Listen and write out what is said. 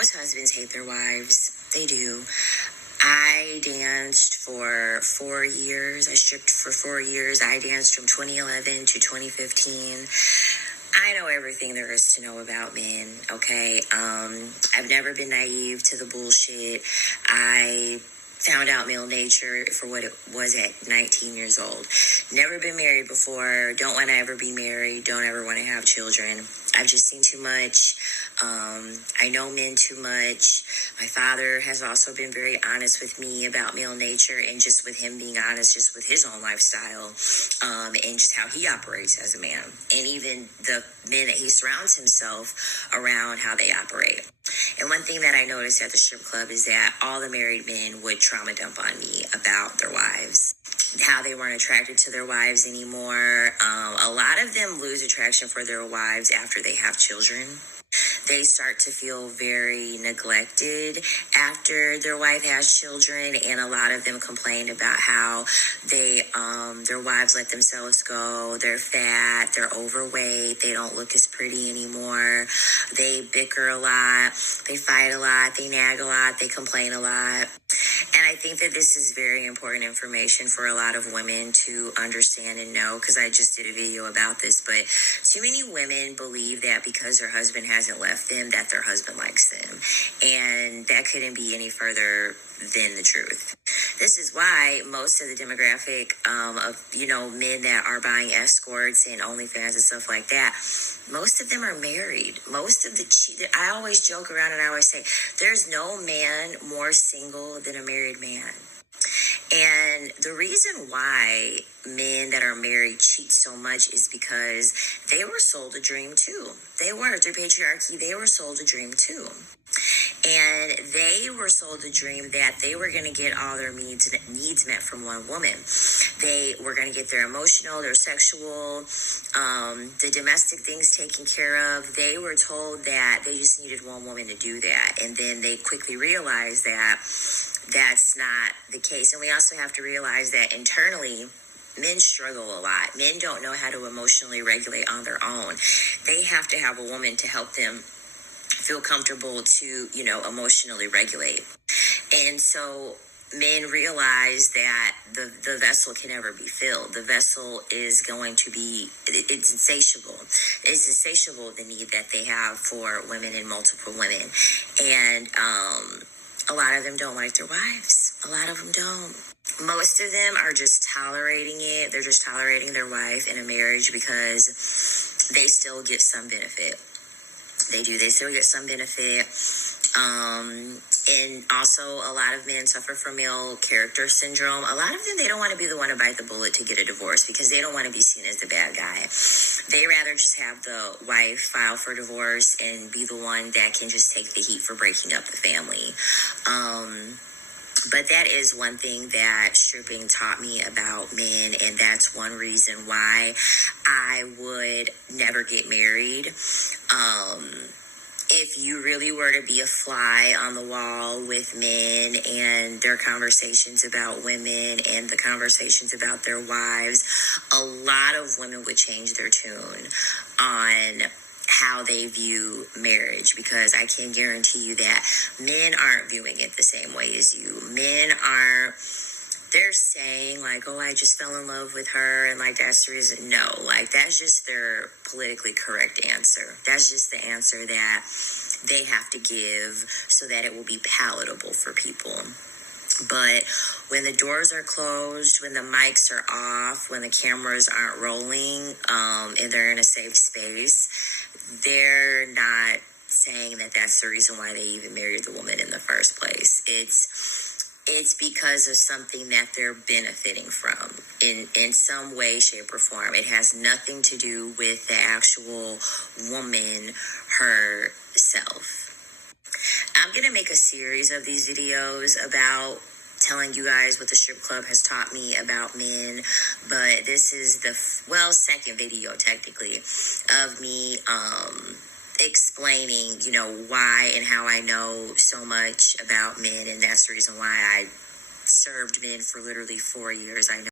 Most husbands hate their wives. They do. I danced for 4 years. I stripped for 4 years. I danced from 2011 to 2015. I know everything there is to know about men, okay? I've never been naive to the bullshit. I found out male nature for what it was at 19 years old. Never been married before. Don't want to ever be married. Don't ever want to have children. I've just seen too much. I know men too much. My father has also been very honest with me about male nature, and just with him being honest just with his own lifestyle, and just how he operates as a man, and even the men that he surrounds himself around, how they operate. And one thing that I noticed at the strip club is that all the married men would trauma dump on me about their wives, how they weren't attracted to their wives anymore. A lot of them lose attraction for their wives after they have children. They start to feel very neglected after their wife has children, and a lot of them complain about how their wives let themselves go. They're fat, they're overweight, they don't look as pretty anymore. They bicker a lot, they fight a lot, they nag a lot, they complain a lot. And I think that this is very important information for a lot of women to understand and know, because I just did a video about this, but too many women believe that because their husband hasn't left them, that their husband likes them. And that couldn't be any further than the truth. This is why most of the demographic of, men that are buying escorts and OnlyFans and stuff like that, most of them are married. Most of I always joke around and I always say, there's no man more single than a married man. And the reason why men that are married cheat so much is because they were sold a dream too. They were, through patriarchy, they were sold a dream too. And they were sold a dream that they were going to get all their needs met from one woman. They were going to get their emotional, their sexual, the domestic things taken care of. They were told that they just needed one woman to do that. And then they quickly realized that that's not the case. And we also have to realize that internally, men struggle a lot. Men don't know how to emotionally regulate on their own. They have to have a woman to help them feel comfortable to, emotionally regulate. And so men realize that the vessel can never be filled. The vessel is going to be, it's insatiable. It's insatiable, the need that they have for women and multiple women. And a lot of them don't like their wives. A lot of them don't. Most of them are just tolerating it. They're just tolerating their wife in a marriage because they still get some benefit. They do. They still get some benefit. And also a lot of men suffer from male character syndrome. A lot of them, they don't want to be the one to bite the bullet to get a divorce because they don't want to be seen as the bad guy. They rather just have the wife file for divorce and be the one that can just take the heat for breaking up the family. But that is one thing that stripping taught me about men, and that's one reason why I would never get married. If you really were to be a fly on the wall with men and their conversations about women and the conversations about their wives, a lot of women would change their tune on how they view marriage, because I can guarantee you that men aren't viewing it the same way as you. Men aren't, they're saying like, oh, I just fell in love with her and like that's the reason. No, like that's just their politically correct answer. That's just the answer that they have to give so that it will be palatable for people. But when the doors are closed, when the mics are off, when the cameras aren't rolling, and they're in a safe space, they're not saying that that's the reason why they even married the woman in the first place. It's because of something that they're benefiting from in some way, shape, or form. It has nothing to do with the actual woman herself. I'm going to make a series of these videos about telling you guys what the strip club has taught me about men, but this is the second video technically of me explaining why and how I know so much about men, and that's the reason why I served men for literally 4 years. I know